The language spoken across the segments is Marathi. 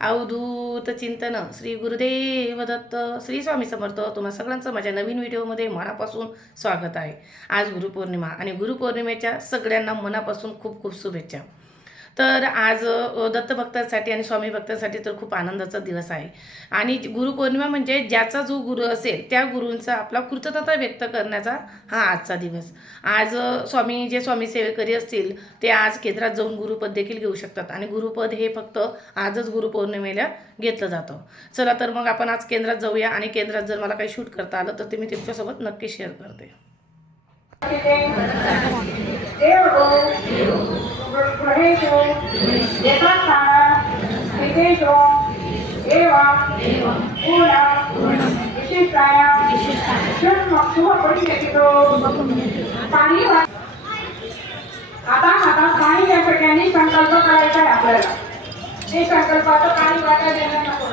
अवधूत चिंतन श्री गुरुदेव दत्त श्री स्वामी समर्थ तुम्हा सगळ्यांचं माझ्या नवीन व्हिडिओमध्ये मनापासून स्वागत आहे। आज गुरुपौर्णिमा आणि गुरुपौर्णिमेच्या सगळ्यांना मनापासून खूप खूप शुभेच्छा। तर आज दत्तभक्तांसाठी आणि स्वामी भक्तांसाठी तर खूप आनंदाचा दिवस आहे आणि गुरुपौर्णिमा म्हणजे ज्याचा जो गुरु असेल त्या गुरूंचा आपला कृतज्ञता व्यक्त करण्याचा हा आजचा दिवस। आज स्वामी सेवेकरी असतील ते आज केंद्रात जाऊन गुरुपद देखील घेऊ शकतात आणि गुरुपद हे फक्त आजच गुरुपौर्णिमेला घेतलं जातं। चला तर मग आपण आज केंद्रात जाऊया आणि केंद्रात जर मला काही शूट करता आलं तर ते मी तुमच्यासोबत नक्की शेअर करते। आता हातात पाणी या सगळ्यांनी संकल्प करायचा आहे आपल्याला। हे संकल्पाचं पाणी वाटा देणार नको।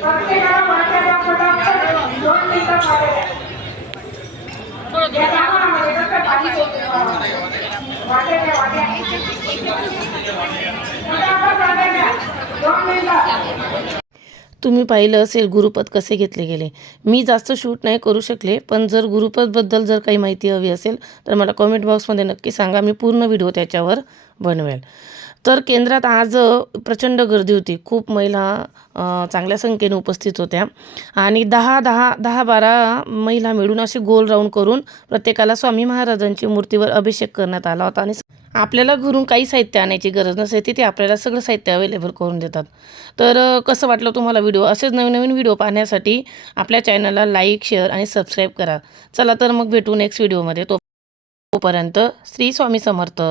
प्रत्येकाला वाट्याला फटाफट 2 मिनिटं पाणी द्या। या तापमानामध्ये कसं पाणी वाट्या द्या वाट्या फटाफट वाट्या द्या 2 मिनिटं। तुम्ही पाहिलं असेल गुरुपद कसे घेतले गेले। मी जास्त शूट नाही करू शकले, पण जर गुरुपदबद्दल जर काही माहिती हवी असेल तर मला कमेंट बॉक्समध्ये नक्की सांगा, मी पूर्ण व्हिडिओ त्याच्यावर बनवेल। तर केंद्रात आज प्रचंड गर्दी होती, खूप महिला चांगल्या संख्येने उपस्थित होत्या आणि 10-12 महिला मिळून असे गोल राऊंड करून प्रत्येकाला स्वामी महाराजांची मूर्तीवर अभिषेक करण्यात आला होता आणि आपल्याला घरून काही साहित्य आणायची गरज नसते, तिथे आपल्याला सगळं साहित्य अवेलेबल करून देतात। तर कसं वाटलं तुम्हाला व्हिडिओ? असेच नवीन व्हिडिओ पाहण्यासाठी आपल्या चॅनलला लाईक, शेअर आणि सबस्क्राईब करा। चला तर मग भेटू नेक्स्ट व्हिडिओमध्ये। तोपर्यंत श्री स्वामी समर्थ।